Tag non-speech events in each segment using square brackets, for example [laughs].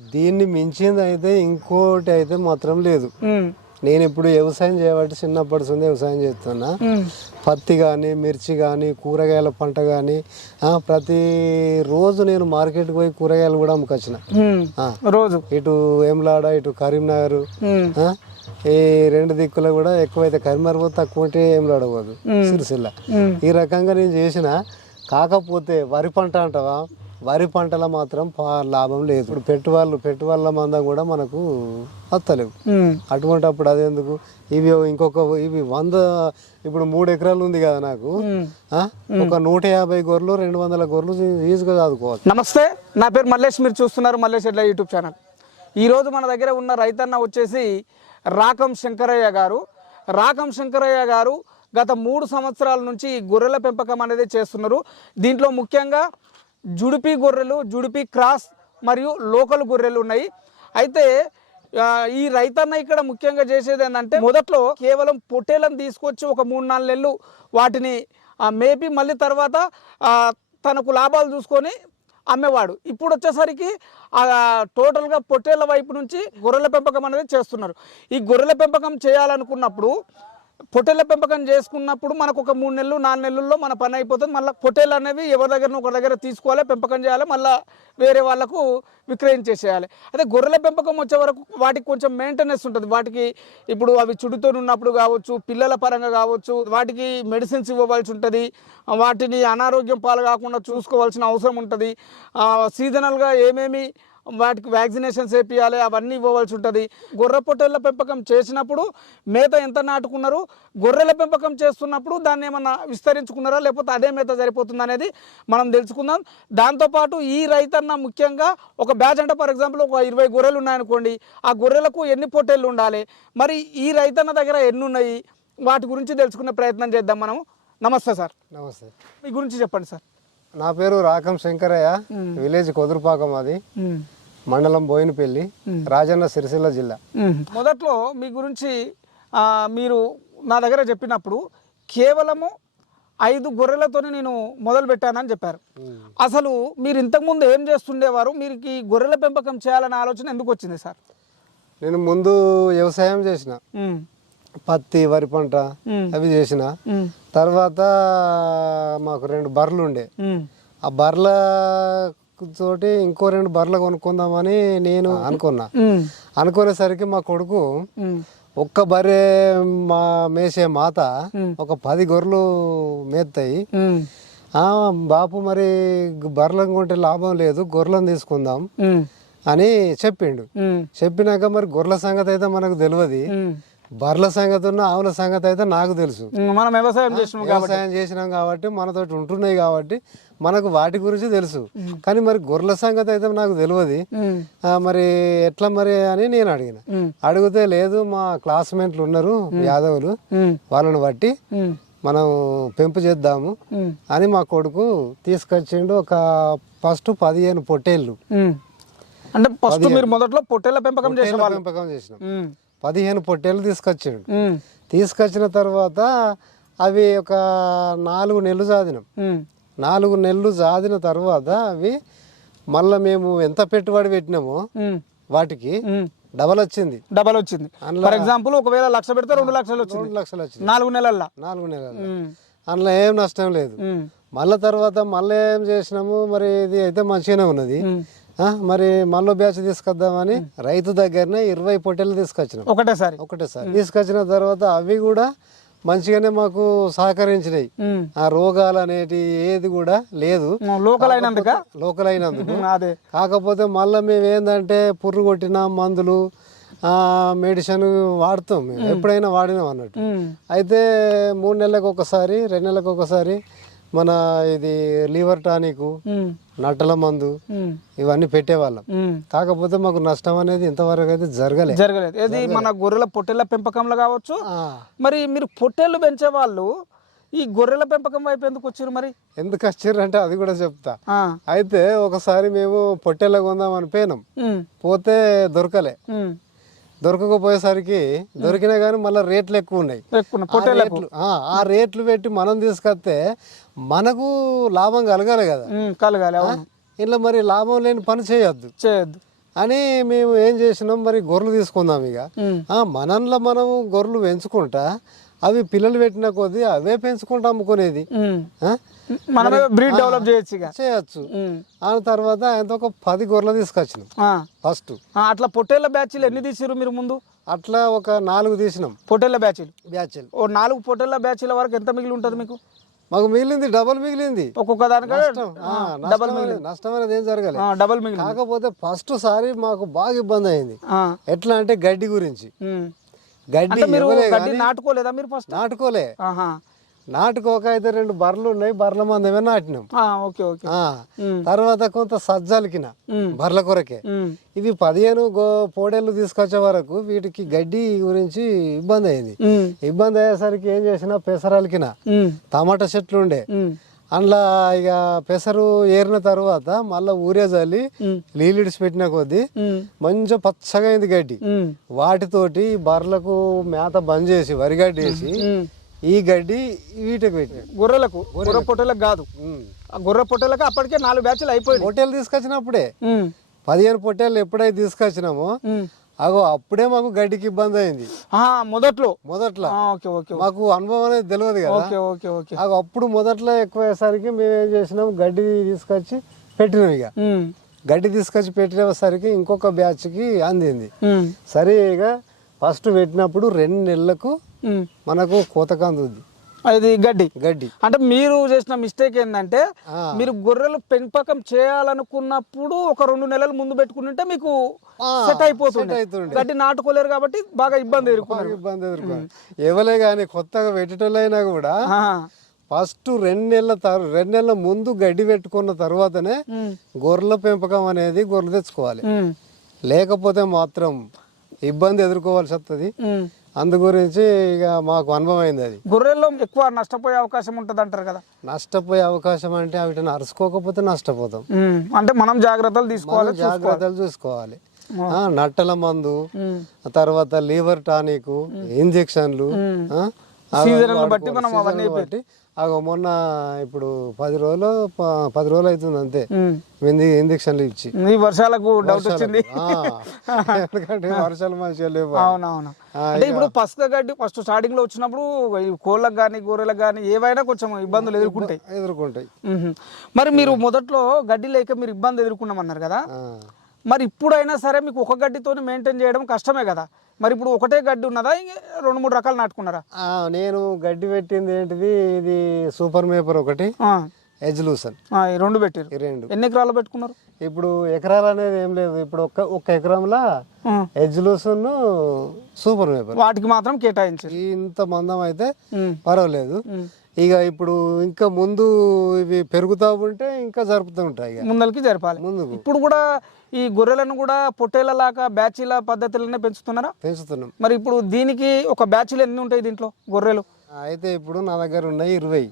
దీన్ని మించింది అయితే ఇంకోటి అయితే మాత్రం లేదు. నేను ఇప్పుడు వ్యవసాయం చేయబట్టి చిన్నప్పటి నుంచి వ్యవసాయం చేస్తున్నా. పత్తి కానీ మిర్చి కానీ కూరగాయల పంట కానీ ప్రతి రోజు నేను మార్కెట్కి పోయి కూరగాయలు కూడా అమ్ముకొచ్చిన. రోజు. ఇటు వేములాడ ఇటు కరీంనగర్ ఈ రెండు దిక్కులు కూడా ఎక్కువైతే కరీంనగర్ పోతే తక్కువ ఉంటే వేములాడ పోదు సిరిసిల్ల. ఈ రకంగా నేను చేసిన. కాకపోతే వరి పంట అంటావా? వరి పంటలో మాత్రం లాభం లేదు. ఇప్పుడు పెట్టువాళ్ళు పెట్టువాళ్ళ మందం కూడా మనకు వస్తలేవు. అటువంటి అప్పుడు అదెందుకు? ఇవి ఇంకొక ఇవి వంద ఇప్పుడు మూడు ఎకరాలు ఉంది కదా నాకు? ఒక నూట యాభై గొర్రెలు రెండు వందల గొర్రెలు ఈజీగా చదువుకోవచ్చు. నమస్తే నా పేరు మల్లేష్. మీరు చూస్తున్నారు మల్లేష్ ఎడ్ల యూట్యూబ్ ఛానల్. ఈరోజు మన దగ్గర ఉన్న రైతన్న వచ్చేసి రాకం శంకరయ్య గారు. రాకం శంకరయ్య గారు గత మూడు సంవత్సరాల నుంచి ఈ గొర్రెల పెంపకం అనేది చేస్తున్నారు. దీంట్లో ముఖ్యంగా జుడిపి గొర్రెలు జుడిపి క్రాస్ మరియు లోకల్ గొర్రెలు ఉన్నాయి. అయితే ఈ రైతన్న ఇక్కడ ముఖ్యంగా చేసేది ఏంటంటే మొదట్లో కేవలం పొట్టేలను తీసుకొచ్చి ఒక మూడు నాలుగు నెలలు వాటిని మేపి మళ్ళీ తర్వాత తనకు లాభాలు చూసుకొని అమ్మేవాడు. ఇప్పుడు వచ్చేసరికి టోటల్గా పొట్టేళ్ళ వైపు నుంచి గొర్రెల పెంపకం అనేది చేస్తున్నారు. ఈ గొర్రెల పెంపకం చేయాలనుకున్నప్పుడు పొట్టేళ్ళ పెంపకం చేసుకున్నప్పుడు మనకు ఒక మూడు నెలలు నాలుగు నెలల్లో మన పని అయిపోతుంది. మళ్ళీ పొట్టేళ్ళు అనేవి ఎవరి దగ్గర ఒకరి దగ్గర తీసుకోవాలి పెంపకం చేయాలి మళ్ళీ వేరే వాళ్ళకు విక్రయించేసేయాలి. అదే గొర్రెల పెంపకం వచ్చే వరకు వాటికి కొంచెం మెయింటెనెన్స్ ఉంటుంది. వాటికి ఇప్పుడు అవి చుడుతో ఉన్నప్పుడు కావచ్చు పిల్లల పరంగా కావచ్చు వాటికి మెడిసిన్స్ ఇవ్వవలసి ఉంటుంది. వాటిని అనారోగ్యం పాలు కాకుండా చూసుకోవాల్సిన అవసరం ఉంటుంది. సీజనల్గా ఏమేమి వాటికి వ్యాక్సినేషన్స్ వేపియాలి అవన్నీ ఇవ్వవలసి ఉంటుంది. గొర్రె పొట్టేళ్ళ పెంపకం చేసినప్పుడు మేత ఎంత నాటుకున్నారు గొర్రెల పెంపకం చేస్తున్నప్పుడు దాన్ని ఏమన్నా విస్తరించుకున్నారా లేకపోతే అదే మేత సరిపోతుంది అనేది మనం తెలుసుకుందాం. దాంతోపాటు ఈ రైతన్న ముఖ్యంగా ఒక బ్యాచ్ అంటే ఫర్ ఎగ్జాంపుల్ ఒక ఇరవై గొర్రెలు ఉన్నాయనుకోండి ఆ గొర్రెలకు ఎన్ని పొట్టేళ్ళు ఉండాలి? మరి ఈ రైతన్న దగ్గర ఎన్ని ఉన్నాయి? వాటి గురించి తెలుసుకునే ప్రయత్నం చేద్దాం మనం నమస్తే సార్. నమస్తే. మీ గురించి చెప్పండి సార్. నా పేరు రాకం శంకరయ్య విలేజ్ కొదురుపాకం అది మండలం బోయినపల్లి రాజన్న సిరిసిల్ల జిల్లా. మొదట్లో మీ గురించి ఆ, మీరు నా దగ్గర చెప్పినప్పుడు కేవలము ఐదు గొర్రెలతోనే నేను మొదలు పెట్టానని చెప్పారు. అసలు మీరు ఇంతకుముందు ఏం చేస్తుండేవారు? మీరు ఈ గొర్రెల పెంపకం చేయాలనే ఆలోచన ఎందుకు వచ్చింది సార్? నేను ముందు వ్యవసాయం చేసిన. పత్తి వరి పంట అవి చేసిన. తర్వాత మాకు రెండు బర్రెలు ఉండే. ఆ బర్రెల తోటి ఇంకో రెండు బర్రెలు కొనుక్కుందామని నేను అనుకున్నా. అనుకునేసరికి మా కొడుకు ఒక్క బర్రె మా మేసే మాత. ఒక పది గొర్రెలు మేస్తాయి బాపు మరి బర్రెలను కొంటే లాభం లేదు గొర్రెలను తీసుకుందాం అని చెప్పిండు. చెప్పినాక మరి గొర్రెల సంగతి అయితే మనకు తెలియదు. ఉమ్. బర్రెల సంగతి ఉన్న ఆవుల సంగతి అయితే నాకు తెలుసు. మనం వ్యవసాయం చేసినాం కాబట్టి. వ్యవసాయం చేసినాం కాబట్టి మనతోటి ఉంటున్నాయి కాబట్టి మనకు వాటి గురించి తెలుసు. కానీ మరి గొర్రెల సంగతి అయితే నాకు తెలియదు మరి ఎట్లా మరి అని నేను అడిగిన. అడిగితే లేదు మా క్లాస్మేట్లు ఉన్నారు యాదవులు. వాళ్ళని బట్టి మనం పెంపు చేద్దాము అని మా కొడుకు తీసుకొచ్చిండు ఒక ఫస్ట్ పదిహేను పొట్టేళ్ళు. అంటే ఫస్ట్ మీరు మొదట్లో పెంపకం చేసే పొట్టేళ్ళ వాళ్ళు పెంపకం చేసినాం. పదిహేను పొట్టేళ్ళు తీసుకొచ్చిండు. తీసుకొచ్చిన తర్వాత అవి ఒక నాలుగు నెలలు ఉమ్, నాలుగు నెలలు సాదిన తర్వాత అవి మళ్ళీ మేము ఎంత పెట్టుబడి పెట్టినామో వాటికి. డబల్ వచ్చింది. డబల్ వచ్చింది. ఫర్ ఎగ్జాంపుల్ ఒకవేళ లక్ష పెడితే రెండు లక్షలు వచ్చింది. రెండు లక్షలు వచ్చింది. నాలుగు నెలల్లో? నాలుగు నెలలు అందులో ఏం నష్టం లేదు. మళ్ళీ తర్వాత మళ్ళీ ఏం చేసినాము? మరి ఇది అయితే మంచిగానే ఉన్నది. మరి మళ్ళీ బ్యాచ్ తీసుకొద్దామని రైతు దగ్గరనే ఇరవై పొట్టెలు తీసుకొచ్చినాం. ఒకటేసారి. ఒకటేసారి. తీసుకొచ్చిన తర్వాత అవి కూడా మంచిగానే మాకు సహకరించినాయి. ఆ రోగాలు అనేటి ఏది కూడా లేదు. లోకల్ అయినందుక లోకల్ అయినందుకు కాకపోతే మళ్ళీ మేము ఏంటంటే పుర్రు కొట్టిన మందులు ఆ, మెడిసిన్ వాడుతాం మేము. ఎప్పుడైనా వాడినాం అన్నట్టు. అయితే మూడు నెలలకు ఒకసారి రెండు నెలలకు ఒకసారి మన ఇది లివర్ టానిక్ నట్టల మందు ఇవన్నీ పెట్టేవాళ్ళం. కాకపోతే మాకు నష్టం అనేది ఇంతవరకు అయితే జరగలే. జరగలేదు. ఏది మన గొర్రెల పొట్టేళ్ళ పెంపకంలో కావచ్చు? మరి మీరు పొట్టేళ్ళు పెంచే వాళ్ళు ఈ గొర్రెల పెంపకం వైపు ఎందుకు వచ్చారు మరి? ఎందుకు వచ్చిర్రంటే అది కూడా చెప్తా. అయితే ఒకసారి మేము పొట్టెళ్ళ కొందామని పోయినాం. పోతే దొరకలే. దొరకకపోయేసరికి దొరికినా కానీ మళ్ళీ రేట్లు ఎక్కువ ఉన్నాయి. ఆ రేట్లు ఆ, ఆ రేట్లు పెట్టి మనం తీసుకొస్తే మనకు లాభం కలగాలి కదా. కలగాలి ఇలా మరి లాభం లేని పని చేయొద్దు. చేయొద్దు. అని మేము ఏం చేసినాం మరి గొర్రెలు తీసుకుందాం ఇక. మనంలో మనము గొర్రెలు పెంచుకుంటా అవి పిల్లలు పెట్టిన కొద్దీ అవే పెంచుకుంటా అమ్ముకునేది? మనమే బ్రీడ్ డెవలప్ చేయొచ్చు చేయొచ్చు. ఆ తర్వాత ఆయనతో ఒక పది గొర్రెలు తీసుకొచ్చినాం. ఫస్ట్. అట్లా పొట్టేళ్ళ బ్యాచ్లు ఎన్ని తీసిరు మీరు ముందు? అట్లా ఒక నాలుగు తీసినాం. పొట్టేళ్ళ బ్యాచ్లు? బ్యాచ్లు. ఓ నాలుగు పొట్టేళ్ళ బ్యాచ్ల వరకు ఎంత మిగిలి ఉంటుంది మీకు? మాకు మిగిలింది డబల్ మిగిలింది. ఒక్కొక్క నష్టం, ఆ, నష్టం అనేది- ఏం జరగలేదు. ఆ, డబల్ మిగిలి కాకపోతే ఫస్ట్ సారి మాకు బాగా ఇబ్బంది అయింది. ఎట్లా అంటే గడ్డి గురించి. గడ్డి నాటుకోలేదా మీరు ఫస్ట్? నాటుకోలే. నాటుకోక అయితే రెండు బర్రెలు ఉన్నాయి బర్రెల మందమే నాటినాం ఓకే. తర్వాత కొంత సజ్జలికిన. బర్రెల కొరకే. ఇవి పదిహేను పోడేళ్ళు తీసుకొచ్చే వరకు వీటికి గడ్డి గురించి ఇబ్బంది అయింది. ఇబ్బంది అయ్యేసరికి ఏం చేసిన పెసరలికిన. టమాటా చెట్లు ఉండే. అందులో ఇక పెసరు ఏరిన తర్వాత మళ్ళీ ఊరే చల్లి ఇడిచి పెట్టిన కొద్దీ. మంచిగా పచ్చగా అయింది గడ్డి. వాటితోటి బర్రెలకు మేత బంద్ చేసి వరి గడ్డి వేసి. ఈ గడ్డి వీటికి పెట్టిన గొర్రెలకు. గొర్రె పొట్టేలకు కాదు. ఆ గొర్రె పొట్టేలకు అప్పటికే నాలుగు బ్యాచ్లు అయిపోయింది పొట్టేలు తీసుకొచ్చినప్పుడే. పదిహేను పొట్టేలు ఎప్పుడైతే తీసుకొచ్చినామో. అగో అప్పుడే మాకు గడ్డికి ఇబ్బంది అయింది. మొదట్లో? మొదట్లో. ఆ, ఓకే ఓకే మాకు అనుభవం అనేది తెలియదు కదా. Okay okay okay. అగో అప్పుడు మొదట్లో ఎక్కువ అయ్యేసరికి మేము ఏం చేసినాం గడ్డి తీసుకొచ్చి పెట్టినాం ఇక. గడ్డి తీసుకొచ్చి పెట్టేసరికి ఇంకొక బ్యాచ్కి అందింది. సరే ఇక ఫస్ట్ పెట్టినప్పుడు రెండు నెలలకు. మనకు కోతకు అందుద్ది అది గడ్డి గడ్డి అంటే మీరు చేసిన మిస్టేక్ ఏంటంటే. మీరు గొర్రెలు పెంపకం చేయాలనుకున్నప్పుడు ఒక రెండు నెలలు ముందు పెట్టుకుంటే మీకు సెట్ అయిపోతుంది. గడ్డి నాటుకోలేరు కాబట్టి బాగా ఇబ్బంది ఎదుర్కొన్నారు ఇబ్బంది ఎదుర్కోవాలి ఎవలే కానీ కొత్తగా పెట్టేటోళ్ళైనా కూడా. ఫస్ట్ రెండు నెలల తర్ రెండు నెలల ముందు గడ్డి పెట్టుకున్న తర్వాతనే. గొర్రెల పెంపకం అనేది గొర్రెలు తెచ్చుకోవాలి. లేకపోతే మాత్రం ఇబ్బంది ఎదుర్కోవాల్సి వస్తుంది. అందు గురించి ఇక మాకు అనుభవం అయింది అది. గొర్రెల్లో ఎక్కువ నష్టపోయే అవకాశం ఉంటుంది అంటారు కదా. నష్టపోయే అవకాశం అంటే వాటిని అరుచుకోకపోతే నష్టపోతాం. అంటే మనం జాగ్రత్తలు తీసుకోవాలి జాగ్రత్తలు చూసుకోవాలి. ఆ, నట్టల మందు తర్వాత లీవర్ టానిక్ ఇంజెక్షన్లు బట్టి మనం. అవన్నీ మొన్న ఇప్పుడు పది రోజులు పది రోజులు అవుతుంది అంతే. ఇంజెక్షన్లు ఇచ్చి. ఈ వర్షాలకు డౌట్ వచ్చింది. ఎందుకంటే వర్షాలు మంచిగా లేవు. అవునవును. అంటే ఇప్పుడు పసుక గడ్డి ఫస్ట్ స్టార్టింగ్లో వచ్చినప్పుడు కోళ్ళకు కానీ గొర్రెలకు కానీ ఏవైనా కొంచెం ఇబ్బందులు ఎదుర్కొంటాయి. ఎదుర్కొంటాయి. మరి మీరు మొదట్లో గడ్డి లేక మీరు ఇబ్బంది ఎదుర్కొన్నామన్నారు కదా. మరి ఇప్పుడైనా సరే మీకు ఒక గడ్డితో మెయింటైన్ చేయడం కష్టమే కదా? మరి ఇప్పుడు ఒకటే గడ్డి ఉన్నదా? రెండు మూడు రకాలు నాటుకున్నారా? నేను గడ్డి పెట్టింది ఏంటిది? ఇది సూపర్ మేపర్ ఒకటి. ఎజ్లూసన్ రెండు పెట్టారు రెండు. ఎన్ని ఎకరాలు పెట్టుకున్నారు? ఇప్పుడు ఎకరాలు అనేది ఏం లేదు. ఇప్పుడు ఒక్క ఒక్క ఎకరంలో. ఎజ్లూసన్ సూపర్ మేపర్. వాటికి మాత్రం కేటాయించారు. ఇంత మందం అయితే. పర్వాలేదు. ఇక ఇప్పుడు ఇంకా ముందు ఇవి పెరుగుతూ ఉంటే ఇంకా జరుపుతూ ఉంటాయి ఇక. ముందలకి జరపాలి. ముందుకు ఇప్పుడు కూడా ఈ గొర్రెలను కూడా పొట్టేళ్ళలాగా బ్యాచీల పద్ధతులనే పెంచుతున్నారా? పెంచుతున్నాం. మరి ఇప్పుడు దీనికి ఒక బ్యాచ్లు ఎన్ని ఉంటాయి దీంట్లో గొర్రెలు? అయితే ఇప్పుడు నా దగ్గర ఉన్నాయి ఇరవై.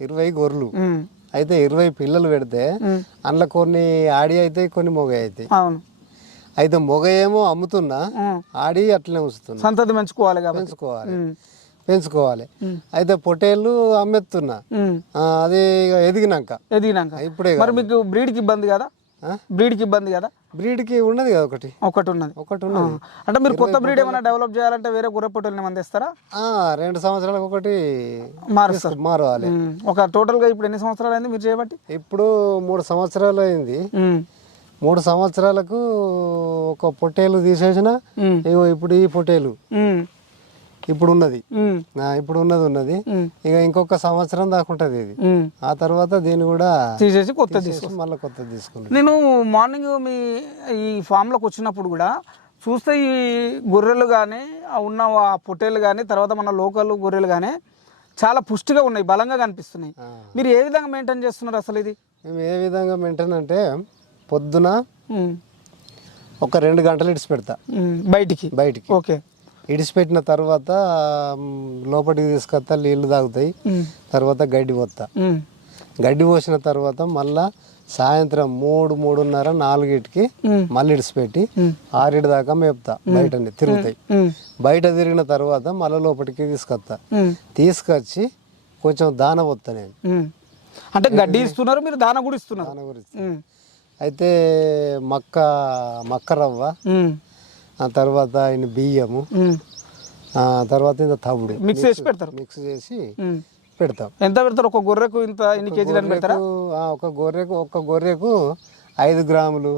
ఇరవై గొర్రెలు. ఉమ్. అయితే ఇరవై పిల్లలు పెడితే ఉమ్. అందులో కొన్ని ఆడి అవుతాయి కొన్ని మొగ అవుతాయి అవును. అయితే మొగ ఏమో అమ్ముతున్నా ఉమ్. ఆడి అట్లనే ఉంచుతున్నా. సంతతి పెంచుకోవాలి కాబట్టి. పెంచుకోవాలి. ఉమ్. పెంచుకోవాలి. అయితే ఉమ్. ఆ, అది ఎదిగినాక. ఎదిగినాక. ఇప్పుడే మరి మీకు బ్రీడ్కి ఇబ్బంది కదా? బ్రీడ్కి ఇబ్బంది కదా? బ్రీడ్కి ఉన్నది కదా ఒకటి. ఒకటి ఉన్నది. ఒకటి ఉన్నది. అంటే మీరు కొత్త బ్రీడ్ ఏమైనా డెవలప్ చేయాలంటే వేరే గొర్రె పొట్టెల్ని మంది ఇస్తారా రెండు సంవత్సరాలకు ఒకటి మారుస్తారు. ఉమ్. ఒక టోటల్గా ఇప్పుడు ఎన్ని సంవత్సరాలు అయింది మీరు చేయబట్టి? ఇప్పుడు మూడు సంవత్సరాలు అయింది. మూడు సంవత్సరాలకు ఒక పొట్టేలు తీసేసిన ఇప్పుడు ఈ పొట్టేలు. ఇప్పుడు ఉన్నది ఇప్పుడు ఉన్నది. ఉన్నది. ఇక ఇంకొక సంవత్సరం దాకా ఉంటుంది ఇది. ఆ తర్వాత దీన్ని కూడా తీసేసి కొత్త తీసేసి మళ్ళీ కొత్తది తీసుకున్నాం నేను మార్నింగ్ మీ ఈ ఫామ్లోకి వచ్చినప్పుడు కూడా చూస్తే ఈ గొర్రెలు కానీ ఉన్న ఆ పొట్టేలు కానీ తర్వాత మన లోకల్ గొర్రెలు కానీ చాలా పుష్టిగా ఉన్నాయి బలంగా కనిపిస్తున్నాయి. మీరు ఏ విధంగా మెయింటైన్ చేస్తున్నారు అసలు ఇది? మేము ఏ విధంగా మెయింటైన్ అంటే పొద్దున ఒక రెండు గంటలు ఇడిచి పెడతా బయటికి? బయటికి. ఓకే. ఇడిచిపెట్టిన తర్వాత లోపలికి తీసుకొస్తా నీళ్ళు తాగుతాయి. తర్వాత గడ్డి పోతా గడ్డి పోసిన తర్వాత మళ్ళా సాయంత్రం మూడు మూడున్నర నాలుగిటికి మళ్ళీ ఇడిచిపెట్టి. ఆరిటి దాకా మేపుతా బయట తిరుగుతాయి. బయట తిరిగిన తర్వాత మళ్ళీ లోపలికి తీసుకొస్తా తీసుకొచ్చి కొంచెం దాన పోతా నేను. అంటే గడ్డి ఇస్తున్నారు మీరు దాన కూడా ఇస్తున్నారు? దాన గురించి అయితే మక్క మక్క రవ్వ ఆ తర్వాత ఆయన బియ్యము. ఆ తర్వాత ఇంత తవుడు. మిక్స్ చేసి పెడతారు? మిక్స్ చేసి. పెడతాం. ఎంత పెడతారు? ఒక గొర్రెకు ఇంత ఇన్ని కేజీలు పెడతారా? ఒక గొర్రెకు ఒక గొర్రెకు ఐదు గ్రాములు.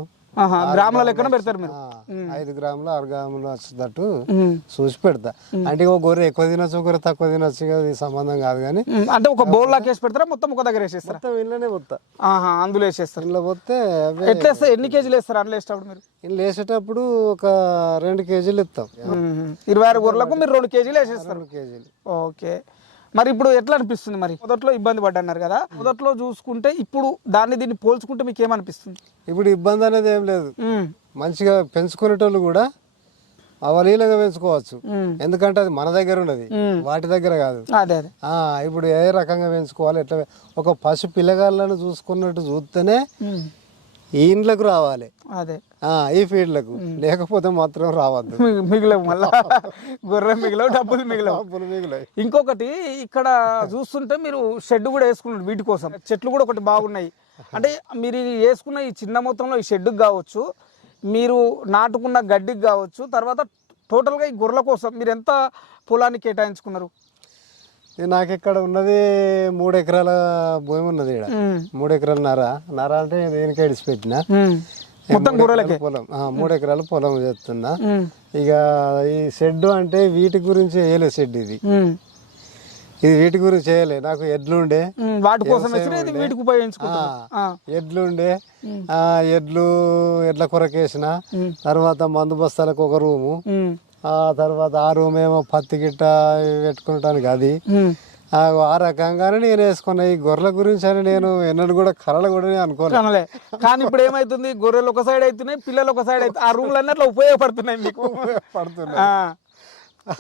గ్రాముల లెక్కన పెడతారు మీరు. ఐదు గ్రాములు ఆరు గ్రాములు వచ్చేటట్టు. చూసి పెడతా. అంటే ఒక గొర్రె ఎక్కువ తినొచ్చు ఒక గొర్రె తక్కువ తినొచ్చు కదా సంబంధం కాదు కానీ. అంటే ఒక బౌల్ లాగా వేసి పెడతారా? మొత్తం ఒక దగ్గర వేసేస్తారా? మొత్తం ఇంట్లోనే పోతా. ఆహా అందులో వేసేస్తారు. ఇంట్లో పోతే ఎట్లా వేస్తారు? ఎన్ని కేజీలు వేస్తారు అందులో వేసేటప్పుడు మీరు? ఇంట్లో వేసేటప్పుడు ఒక రెండు కేజీలు ఇస్తాం. ఇరవై ఆరు గొర్రెలకు మీరు రెండు కేజీలు వేసేస్తారు. కేజీలు. ఓకే. మరి ఇప్పుడు ఎట్లా అనిపిస్తుంది మరి? మొదట్లో ఇబ్బంది పడ్డన్నారు కదా మొదట్లో చూసుకుంటే ఇప్పుడు దాన్ని దీన్ని పోల్చుకుంటే మీకు ఏమనిపిస్తుంది? ఇప్పుడు ఇబ్బంది అనేది ఏం లేదు. మంచిగా పెంచుకునేటోళ్ళు కూడా అవలీలంగా పెంచుకోవచ్చు. ఎందుకంటే అది మన దగ్గర ఉన్నది. వాటి దగ్గర కాదు. ఇప్పుడు ఏ రకంగా పెంచుకోవాలి ఎట్లా ఒక పసి పిల్లగాళ్ళను చూసుకున్నట్టు చూస్తేనే ఇండ్లకు రావాలి. అదే. ఈ ఫీల్డ్లకు. లేకపోతే మాత్రం రావద్దు. మిగిలవు మళ్ళా. గొర్రె మిగిలవు డబ్బులు మిగిలవు. డబ్బులు ఇంకొకటి ఇక్కడ చూస్తుంటే మీరు షెడ్ కూడా వేసుకున్నారు వీటి కోసం. చెట్లు కూడా ఒకటి బాగున్నాయి. అంటే మీరు వేసుకున్న ఈ చిన్న మొత్తంలో ఈ షెడ్కి కావచ్చు మీరు నాటుకున్న గడ్డికి కావచ్చు తర్వాత టోటల్గా ఈ గొర్రెల కోసం మీరు ఎంత పొలాన్ని కేటాయించుకున్నారు? ఇది నాకు ఇక్కడ ఉన్నది మూడు ఎకరాల భూమి ఉన్నది ఇక్కడ మూడు ఎకరాల నర. నర అంటే దేనికి ఇడిచిపెట్టిన. మొత్తం గొర్రెలకే పొలం. మూడు ఎకరాల పొలం చేస్తున్నా. ఇక ఈ షెడ్ అంటే వీటి గురించి వేయలే షెడ్ ఇది. ఇది వీటి గురించి చేయలే నాకు ఎడ్లుండే వాటి కోసం వీటికి ఆ, ఎడ్లుండే ఆ ఎడ్లు ఎడ్ల కొరకేసిన. తర్వాత మందు బస్తాలకు ఒక రూము. ఆ తర్వాత ఆ రూమ్ ఏమో పత్తి గిట్ట ఇవి పెట్టుకోవటానికి అది. ఆ రకంగానే నేను వేసుకున్నా. ఈ గొర్రెల గురించి అని నేను ఎన్నడూ కూడా కళలు కూడా నేను అనుకోలేదు కనలే. కానీ ఇప్పుడు ఏమైతుంది? గొర్రెలు ఒక సైడ్ అవుతున్నాయి పిల్లలు ఒక సైడ్ అవుతాయి ఆ రూమ్లు అన్నీ అట్లా ఉపయోగపడుతున్నాయి మీకు.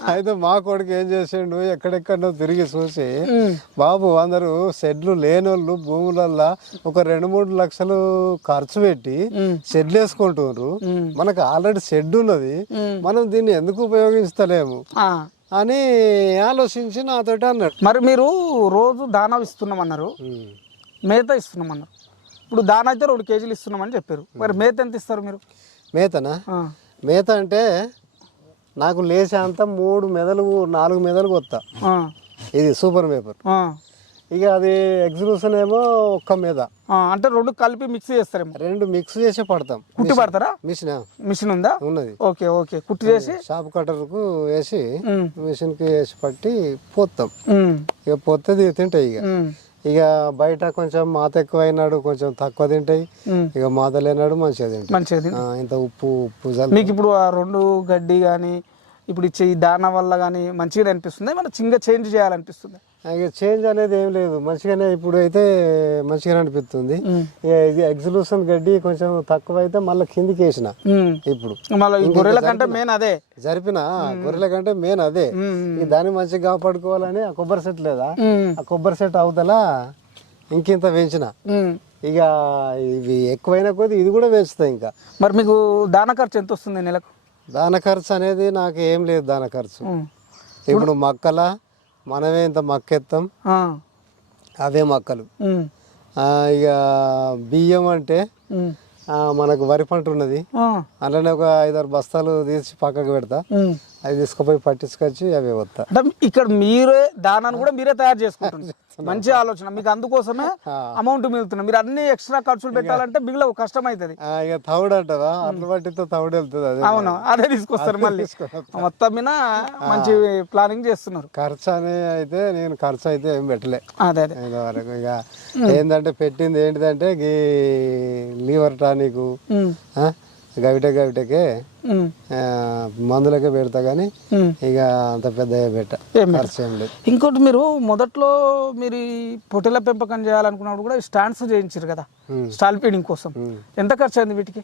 అయితే మా కొడుకు ఏం చేసిండు? ఎక్కడెక్కడో తిరిగి చూసి బాబు అందరూ షెడ్లు లేనోళ్ళు భూములల్లా ఒక రెండు మూడు లక్షలు ఖర్చు పెట్టి షెడ్లు వేసుకుంటున్నారు. మనకు ఆల్రెడీ షెడ్ ఉన్నది. మనం దీన్ని ఎందుకు ఉపయోగిస్తలేము ఆ. అని ఆలోచించి నాతోటి అన్నాడు. మరి మీరు రోజు దానా ఇస్తున్నామన్నారు. మేత ఇస్తున్నామన్నారు. ఇప్పుడు దానా అయితే రెండు కేజీలు ఇస్తున్నామని చెప్పారు. మరి మేత ఎంత ఇస్తారు మీరు? మేతనా? మేత అంటే నాకు లేచే అంత మూడు మెదలు నాలుగు మెదలు కొత్తా. ఇది సూపర్ పేపర్. ఇక అది ఎగ్జిబిషన్ ఏమో ఒక్క మీద. అంటే రెండు కలిపి మిక్స్ చేస్తారేమో. రెండు మిక్స్ చేసి పడతాం. కుట్టి పడతారా? మిషన్ మిషన్ ఉందా? ఉన్నది. Okay okay. కుట్టి చేసి? షాప్ కట్టర్కు వేసి ఉమ్, మిషన్కి వేసి పట్టి పోతాం ఇక పోతే తింటాయి ఇక. ఇక బయట కొంచెం మాత ఎక్కువ అయినాడు కొంచెం తక్కువ తింటాయి. ఇక మాత లేనాడు మంచిగా తింటాయి. మంచిది ఆ, ఇంత ఉప్పు ఉప్పు మీకు ఇప్పుడు ఆ రెండు గడ్డి కానీ ఇప్పుడు ఇచ్చే ఈ దానా వల్ల కానీ మంచిగా అనిపిస్తుంది? మన చింగ చేంజ్ చేయాలనిపిస్తుంది? చేంజ్ అనేది ఏం లేదు. మంచిగానే ఇప్పుడు అయితే మంచిగానే అనిపిస్తుంది. ఎగ్జిబిషన్ గడ్డి కొంచెం తక్కువ అయితే మళ్ళీ కిందికి వేసిన. ఇప్పుడు. గొర్రెల కంటే మెయిన్ అదే. జరిపిన గొర్రెల కంటే మెయిన్ అదే. దాన్ని మంచిగా కాపాడుకోవాలని ఆ కొబ్బరి సెట్ లేదా? ఆ కొబ్బరి సెట్ అవతల ఇంకింత పెంచిన ఉమ్. ఇక ఇవి ఎక్కువైన కొద్ది ఇది కూడా పెంచుతాయి ఇంకా. మరి మీకు దాన ఖర్చు ఎంత వస్తుంది నెలకు? దాన ఖర్చు అనేది నాకు ఏం లేదు దాన ఖర్చు. ఇప్పుడు మక్కల మనమే ఇంత మక్కెత్తాం. అవే మక్కలు. ఇక బియ్యం అంటే మనకు వరి పంట ఉన్నది. ఆ, అందులోనే ఒక ఐదారు బస్తాలు తీసి పక్కకు పెడతా. అవి తీసుకుపోయి పట్టించుకొచ్చి అవే వస్తా అంటే ఇక్కడ మీరే దానాన్ని కూడా మీరే తయారు చేసుకుంటున్నారు. [laughs] మంచి ఆలోచన. మీకు అందుకోసమే అమౌంట్ మిగులుతుంది మీరు అన్ని ఎక్స్ట్రా ఖర్చులు పెట్టాలంటే మిగిలవు కష్టం అవుతుంది ఇక తవుడు అంటారా? అట్ల బట్టితో తవుడు వెళ్తుంది అదే అవును అదే తీసుకొస్తారు మళ్ళీ. మొత్తం మీద మంచి ప్లానింగ్ చేస్తున్నారు. ఖర్చు అనే అయితే నేను ఖర్చు అయితే ఏం పెట్టలే. అదే అదే. ఇంతవరకు ఇక ఏంటంటే పెట్టింది ఏంటిదంటే లీవర్ టానిక్ గవిట గవిటకే మందులకే పెడతా కానీ. ఇక అంత పెద్ద పెట్ట. లేదు. ఖర్చు ఏం లేదు. ఇంకోటి మీరు మొదట్లో మీరు పొట్టెల పెంపకం చేయాలనుకున్నప్పుడు కూడా స్టాండ్స్ చేయించారు కదా. స్టాల్ ఫీడింగ్ కోసం. ఎంత ఖర్చు అయింది వీటికి?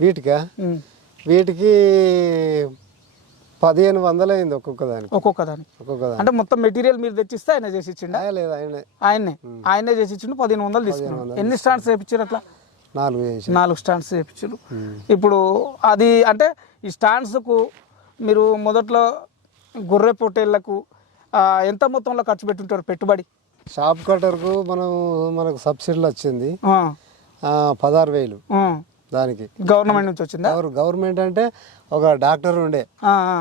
వీటికా వీటికి పదిహేను వందలు అయింది ఒక్కొక్క దానికి. ఒక్కొక్క దానికి. ఒక్కొక్క దానికి. అంటే మొత్తం మెటీరియల్ మీరు తెచ్చిస్తే ఆయన చేసి ఇచ్చిండా? లేదు ఆయన. ఆయన్నే. ఆయనే చేసి ఇచ్చిండు పదిహేను వందలు తీసుకున్నాడు. ఎన్ని స్టాండ్స్ చేయించారు అట్లా? నాలుగు నాలుగు స్టాండ్స్ చేయించారు ఇప్పుడు అది అంటే ఈ స్టాండ్స్కు మీరు మొదట్లో గొర్రె పొట్టేళ్ళకు ఎంత మొత్తంలో ఖర్చు పెట్టుంటారు పెట్టుబడి? షాప్ కట్టర్కు మనం మనకు సబ్సిడీలు వచ్చింది. పదహారు వేలు. దానికి. గవర్నమెంట్ నుంచి వచ్చిందా? గవర్ గవర్నమెంట్ అంటే ఒక డాక్టర్ ఉండే.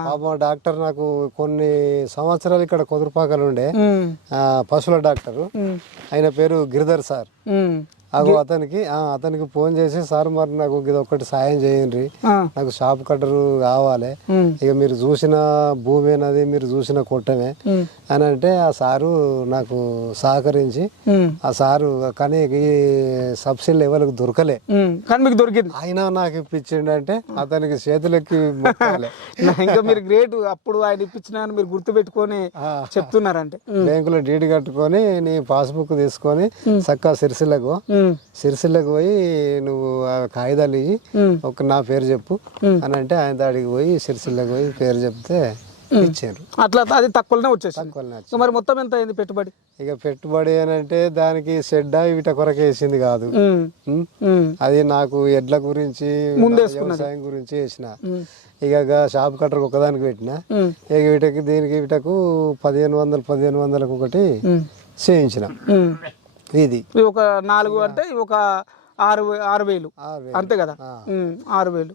పాపం డాక్టర్ నాకు కొన్ని సంవత్సరాలు ఇక్కడ కుదురుపాకలు ఉండే. పశువుల డాక్టరు. ఆయన పేరు గిరిధర్ సార్. అగో అతనికి అతనికి ఫోన్ చేసి సార్ మరి నాకు ఇది ఒకటి సాయం చేయండి. నాకు షాప్ కట్టరు కావాలి. ఇక మీరు చూసిన భూమి అనేది మీరు చూసిన కొట్టమే. అని అంటే ఆ సారు నాకు సహకరించి ఆ సారు కానీ ఈ సబ్సిడీ లెవెల్కి దొరకలే. కానీ మీకు దొరికింది. ఆయన నాకు ఇప్పించిండు అంటే అతనికి చేతులకి ఇంకా మీరు గ్రేట్ అప్పుడు ఆయన ఇప్పించిన మీరు గుర్తు పెట్టుకొని. చెప్తున్నారంటే. బ్యాంకులో డీడీ కట్టుకొని నీ పాస్బుక్ తీసుకొని చక్కగా సిరిసిల్లకు సిరిసిల్లకు పోయి నువ్వు ఆ కాగితాలు ఇవి. ఒక నా పేరు చెప్పు అని అంటే ఆయన దాడికి పోయి సిరిసిల్లకు పోయి పేరు చెప్తే ఇచ్చారు. అట్లా అది తక్కువనే వచ్చేసింది. తక్కువనే మరి మొత్తం ఎంత అయింది పెట్టుబడి? ఇక పెట్టుబడి అని అంటే దానికి షెడ్ వీట కొరకు వేసింది కాదు. అది నాకు ఎడ్ల గురించి వ్యవసాయం గురించి వేసిన. ఇక షాప్ కట్టర్ ఒకదానికి పెట్టిన. ఇక వీటకి దీనికి వీటకు పదిహేను వందలు పదిహేను వందలకు ఒకటి చేయించిన. ఇది. ఒక నాలుగు అంటే ఒక ఆరు ఆరు వేలు. అంతే కదా? ఆరు వేలు.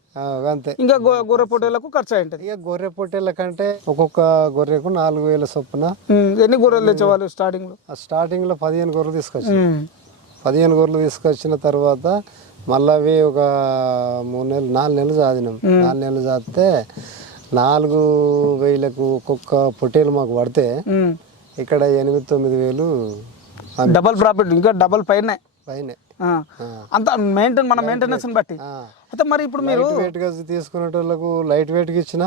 అంతే. ఇంకా గొర్రె పొట్టేలకు ఖర్చు అయి ఉంటుంది ఇక గొర్రె పొట్టేళ్ళ కంటే ఒక్కొక్క గొర్రెకు నాలుగు వేల చొప్పున ఎన్ని గొర్రెలు తెచ్చేవాళ్ళు స్టార్టింగ్లో స్టార్టింగ్లో పదిహేను గొర్రెలు తీసుకొచ్చిన ఉమ్, పదిహేను గొర్రెలు తీసుకొచ్చిన తర్వాత మళ్ళీ అవి ఒక మూడు నెలలు నాలుగు నెలలు చాదినాం. నాలుగు నెలలు చాదితే నాలుగు వేలకు ఒక్కొక్క పొట్టేలు మాకు పడితే. ఇక్కడ ఎనిమిది తొమ్మిది వేలు డబల్ ప్రాఫిట్ ఇంకా డబల్ పైన. పైన. అంత మెయింటైన్ మన మెయింటెనెన్స్ బట్టి. అయితే మరి ఇప్పుడు మీరు వెయిట్గా తీసుకునే వాళ్ళకు లైట్ వెయిట్కి ఇచ్చిన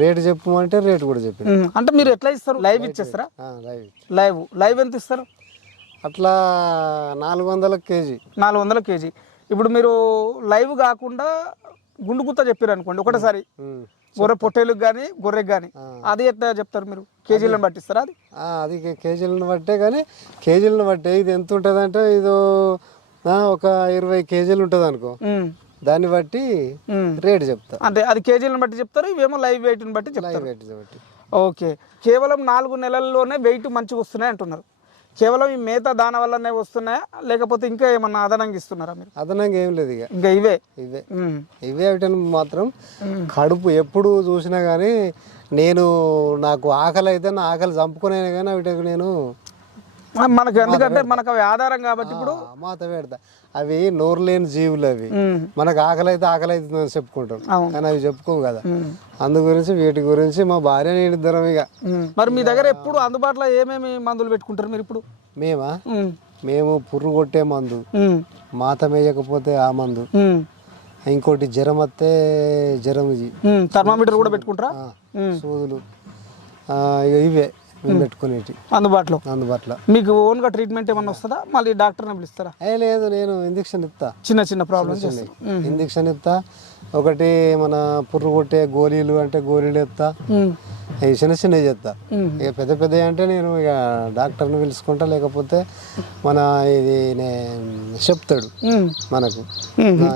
రేటు చెప్పమంటే రేటు కూడా చెప్పిన. ఉమ్, అంటే మీరు ఎట్లా ఇస్తారు? లైవ్ ఇచ్చేస్తారా? లైవ్ లైవ్ లైవ్ ఎంత ఇస్తారు? అట్లా నాలుగు వందల కేజీ. నాలుగు వందల కేజీ. ఇప్పుడు మీరు లైవ్ కాకుండా గుండు గుత్త చెప్పారు అనుకోండి ఒకటేసారి. గొర్రె పొట్టేలకు కానీ గొర్రెకి కానీ అది ఎట్లా చెప్తారు మీరు? కేజీలను పట్టిస్తారా అది? అది కేజీలను బట్టే కానీ కేజీలను బట్టే. ఇది ఎంత ఉంటుంది అంటే ఇది ఒక ఇరవై కేజీలు ఉంటుంది అనుకో దాన్ని బట్టి. రేటు చెప్తా. అంటే అది కేజీలను బట్టి చెప్తారు ఇవేమో లైవ్ వెయిట్ని బట్టి చెప్తారు. లైవ్ రేటు బట్టి. ఓకే. కేవలం నాలుగు నెలల్లోనే వెయిట్ మంచిగా వస్తున్నాయి అంటున్నారు. కేవలం ఈ మేత దాన వల్లనే వస్తున్నాయా? లేకపోతే ఇంకా ఏమన్నా అదనంగా ఇస్తున్నారా మీరు? అదనంగా ఏం లేదు ఇక. ఇంకా ఇవే? ఇవే. ఇవే వీటిని మాత్రం కడుపు ఎప్పుడు చూసినా కానీ నేను నాకు ఆకలి అయితే నా ఆకలి చంపుకునే కానీ వీటికి నేను మనకు ఎందుకంటే మనకు అవి ఆధారం కాబట్టి ఇప్పుడు మాత పెడతా. అవి నోరు లేని జీవులు అవి. మనకు ఆకలి అయితే ఆకలి అవుతుందని చెప్పుకుంటాం. అవును. కానీ అవి చెప్పుకోవు కదా. అందు గురించి వీటి గురించి మా భార్య నేను ఇద్దరం ఇక. మరి మీ దగ్గర ఎప్పుడు అందుబాటులో ఏమేమి మందులు పెట్టుకుంటారు మీరు ఇప్పుడు? మేమా? మేము. పుర్రు కొట్టే మందు మాత మేయకపోతే ఆ మందు ఇంకోటి జ్వరం వస్తే జ్వరం ఇది. థర్మామీటర్ కూడా పెట్టుకుంటారా? సూదులు. ఇవే. పెట్టుకునేటి. అందుబాటులో. అందుబాటులో. మీకు ఓన్గా ట్రీట్మెంట్ ఏమన్నా వస్తుందా? మళ్ళీ డాక్టర్ని పిలుస్తారా? ఏ లేదు నేను ఇంజక్షన్ ఇస్తా చిన్న చిన్న ప్రాబ్లమ్స్ ఇంజక్షన్ ఇస్తా ఒకటి మన పుర్రు కొట్టే గోళీలు అంటే గోళీలు ఇక చిన్న చిన్నవి చేస్తా. ఇక పెద్ద పెద్ద అంటే నేను ఇక డాక్టర్ని పిలుచుకుంటా లేకపోతే మన ఇది నే- చెప్తాడు. మనకు.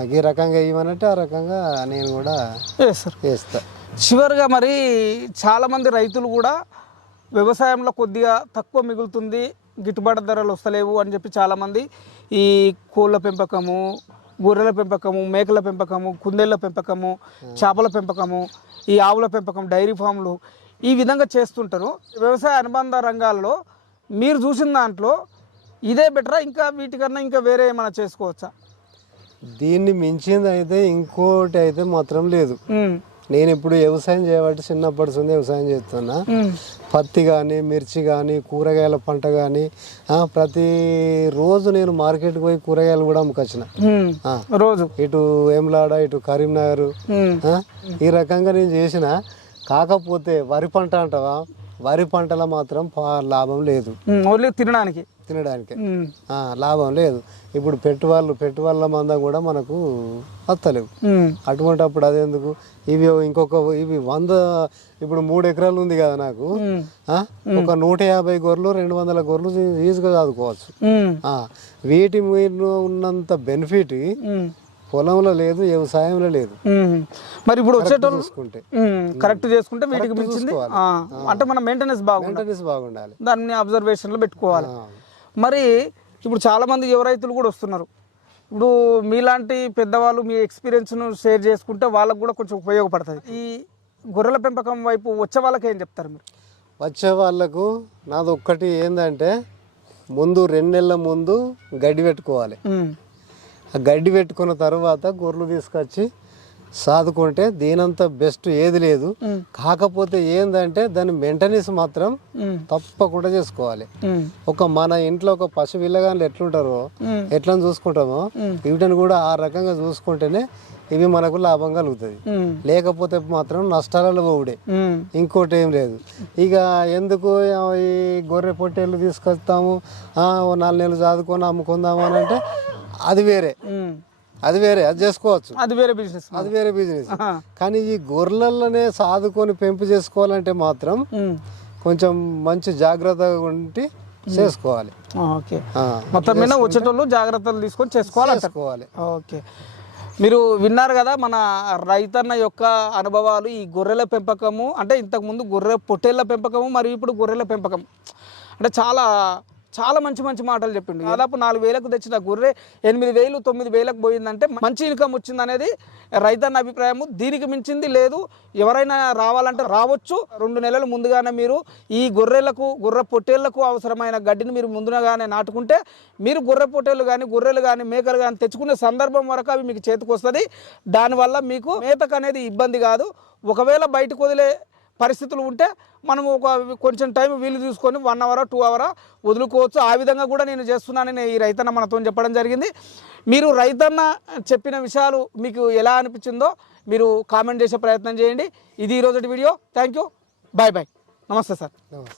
ఈ రకంగా ఇవ్వనంటే ఆ రకంగా నేను కూడా చేస్తా. చివరిగా మరి చాలామంది రైతులు కూడా వ్యవసాయంలో కొద్దిగా తక్కువ మిగులుతుంది గిట్టుబాటు ధరలు వస్తలేవు అని చెప్పి చాలామంది ఈ కోళ్ళ పెంపకము గొర్రెల పెంపకము మేకల పెంపకము కుందేళ్ళ పెంపకము చేపల పెంపకము ఈ ఆవుల పెంపకం డైరీ ఫామ్లు ఈ విధంగా చేస్తుంటారు. వ్యవసాయ అనుబంధ రంగాల్లో మీరు చూసిన దాంట్లో ఇదే బెటరా? ఇంకా వీటికన్నా ఇంకా వేరే ఏమైనా చేసుకోవచ్చా? దీన్ని మించింది అయితే ఇంకోటి అయితే మాత్రం లేదు. నేను ఇప్పుడు వ్యవసాయం చేయబట్టి చిన్నప్పటి నుంచి వ్యవసాయం చేస్తున్నా. పత్తి కానీ మిర్చి కానీ కూరగాయల పంట కానీ ప్రతి రోజు నేను మార్కెట్కి పోయి కూరగాయలు కూడా అమ్ముకొచ్చిన. రోజు? ఇటు వేములాడ ఇటు కరీంనగర్ ఈ రకంగా నేను చేసిన. కాకపోతే వరి పంట అంటావా? వరి పంటలో మాత్రం లాభం లేదు. ఓన్లీ తినడానికి? తినడానికి. లాభం లేదు. ఇప్పుడు పెట్టువాళ్ళు పెట్టువాళ్ళ మందం కూడా మనకు వస్తలేవు ఉమ్, అటువంటిప్పుడు అదెందుకు? ఇవి ఇంకొక ఇవి వంద ఇప్పుడు మూడు ఎకరాలు ఉంది కదా నాకు? ఒక నూట యాభై గొర్రెలు రెండు వందల గొర్రెలు ఈజీగా చదువుకోవచ్చు వీటి మీద ఉన్నంత బెనిఫిట్ పొలంలో లేదు వ్యవసాయంలో లేదు. మరి ఇప్పుడు వచ్చేటోళ్ళు చూసుకుంటే. కరెక్ట్ చేసుకుంటే వీటికి మించింది అంటే మన మెయింటెనెన్స్ బాగుంది మెయింటెనెన్స్ బాగుండాలి. దాన్ని అబ్జర్వేషన్లో పెట్టుకోవాలి. ఆ. మరి ఇప్పుడు చాలా మంది యువ రైతులు కూడా వస్తున్నారు. ఇప్పుడు మీలాంటి పెద్దవాళ్ళు మీ ఎక్స్పీరియన్స్ను షేర్ చేసుకుంటే వాళ్ళకు కూడా కొంచెం ఉపయోగపడుతుంది ఈ గొర్రెల పెంపకం వైపు వచ్చే వాళ్ళకి ఏం చెప్తారు మీరు? వచ్చే వాళ్ళకు నాది ఒక్కటి ఏంటంటే ముందు రెండు నెలల ముందు గడ్డి పెట్టుకోవాలి. ఆ గడ్డి పెట్టుకున్న తర్వాత గొర్రెలు తీసుకొచ్చి సాదుకుంటే దీనంత బెస్ట్ ఏది లేదు. కాకపోతే ఏందంటే దాని మెయింటెనెన్స్ మాత్రం తప్పకుండా చేసుకోవాలి. ఒక మన ఇంట్లో ఒక పశు విల్లగాళ్ళు ఎట్లుంటారో ఉమ్, ఎట్లా చూసుకుంటామో. వీటిని కూడా ఆ రకంగా చూసుకుంటేనే ఇవి మనకు లాభం కలుగుతుంది. లేకపోతే మాత్రం నష్టాలలో పోవుడే. ఇంకోటి ఏం లేదు. ఇక ఎందుకు ఈ గొర్రె పొట్టేళ్ళు తీసుకొస్తాము? నాలుగు నెలలు చదువుకొని అమ్ముకుందాము అని అంటే అది వేరే. అది వేరే అది చేసుకోవచ్చు. అది వేరే బిజినెస్ అది వేరే బిజినెస్ కానీ ఈ గొర్రెలనే సాదుకొని పెంపు చేసుకోవాలంటే మాత్రం కొంచెం మంచి జాగ్రత్తగా ఉండి చేసుకోవాలి. ఓకే. మొత్తం మీద వచ్చేటోళ్ళు జాగ్రత్తలు తీసుకొని చేసుకోవాలంటారు చేసుకోవాలి. ఓకే. మీరు విన్నారు కదా మన రైతన్న యొక్క అనుభవాలు ఈ గొర్రెల పెంపకము అంటే ఇంతకుముందు గొర్రె పొట్టేళ్ళ పెంపకము మరియు ఇప్పుడు గొర్రెల పెంపకం. అంటే చాలా చాలా మంచి మంచి మాటలు చెప్పిండు. దాదాపు నాలుగు వేలకు తెచ్చిన గొర్రె ఎనిమిది వేలు తొమ్మిది వేలకు పోయిందంటే మంచి ఇన్కమ్ వచ్చింది అనేది రైతన్న అభిప్రాయము. దీనికి మించింది లేదు. ఎవరైనా రావాలంటే రావచ్చు. రెండు నెలలు ముందుగానే మీరు ఈ గొర్రెలకు గొర్రె పొట్టేళ్ళకు అవసరమైన గడ్డిని మీరు ముందుగానే నాటుకుంటే మీరు గొర్రె పొట్టేళ్ళు కానీ గొర్రెలు కానీ మేకలు కానీ తెచ్చుకునే సందర్భం వరకు అవి మీకు చేతికి వస్తుంది దానివల్ల మీకు మేతకు అనేది ఇబ్బంది కాదు. ఒకవేళ బయటకు వదిలే పరిస్థితులు ఉంటే మనం ఒక కొంచెం టైం వీలు తీసుకొని వన్ అవర్ టూ అవర్ వదులుకోవచ్చు. ఆ విధంగా కూడా నేను చేస్తున్నానని ఈ రైతన్న మనతో చెప్పడం జరిగింది. మీరు రైతన్న చెప్పిన విషయాలు మీకు ఎలా అనిపించిందో మీరు కామెంట్ చేసే ప్రయత్నం చేయండి. ఇది ఈరోజు video. Thank you bye bye నమస్తే సార్. నమస్తే.